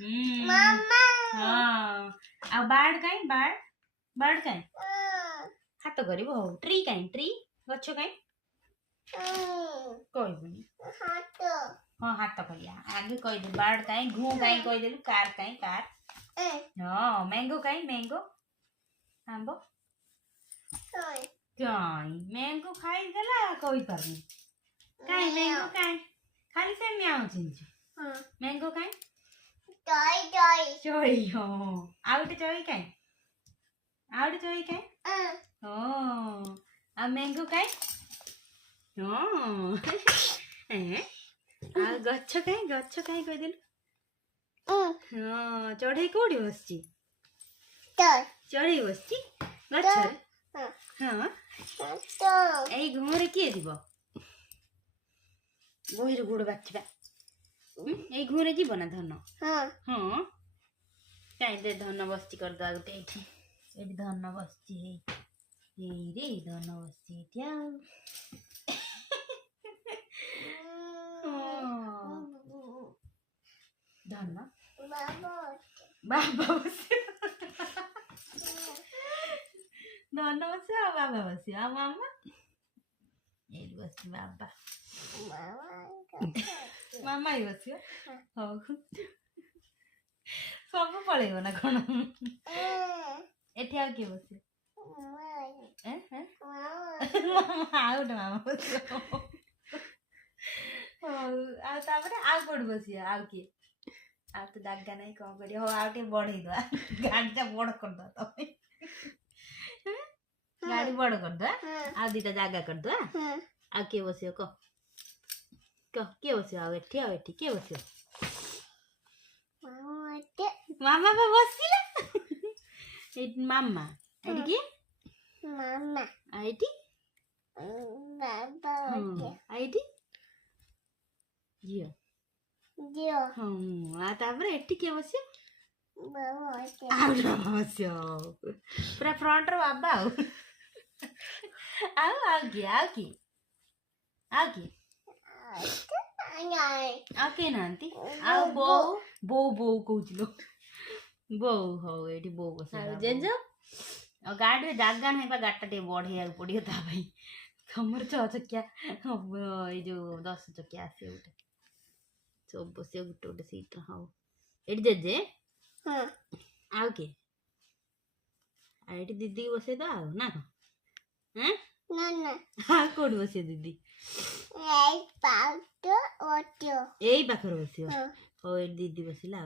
हाँ आ बाड़ काई बाड़ काई हाथ करिवो हो ट्री काई ट्री गछ काई कहबनी हाँ हाथ करिया आगे कह दे बाड़ काई घू काई कह देलु कार काई कार हाँ मैंगो काई मैंगो आंबो काई मैंगो खाई गला कहि पारनी काई मैंगो काई खाली से म्याऊ चिंचु मैंगो काई चोई हो आउटे चोई काई आउटे चोई काई ओ आ मैंगो काई ओ ए आ गच्छ काई कहि देलु हाँ चढ़े कोडी बसची चढ़े बसची गच्छ हाँ एई घरे किए दिबो बहिर गोड़ बाछिबा एई घरे जीव ना धन हाँ काई दे धन बसची कर दो गोटे एठी एठी धन बसची एई रे धन बसची एठी धन बाबा बसी धन बसी आ बाबा बसी आ मामा एठी बसी बाबा मामा ही बसी हो सब पळेगो ना कोन एठी आ के बसी आउट मामा बसी आ तापरे आ कोड बसी आ के आ तो दागा नहीं कौन करियो हो आउटे बढ़े दो गाड़ी बड़ कर दो तमे गाड़ी बड़ कर दो आ दीटा जागा कर दो आ के बसियो को के बसियो आ एठी के बसियो मामा पे बसिला एठी मामा एठी की मामा आईटी बाबा आईटी जियो हाँ तापरे एठी के बसियो बाबा बसियो पूरा फ्रंट रो बाबा आउ की आके नांती आ बो कहूचलो बो हो एठी बो बसियो जेंजो आ गाड़ी जागा नहीं बा गाटा टे बढ़े पड़ियो ता भाई तमर 6 चकिया ए जो 10 चकिया आसे उठे सब बसियो गुटे सीट हाँ एटी जेजे हाँ आउ के एटी दीदी बसे तो आउ ना हैं हाँ कोड बसियो दीदी एई पाखर बसियो हो एटी दीदी बसिला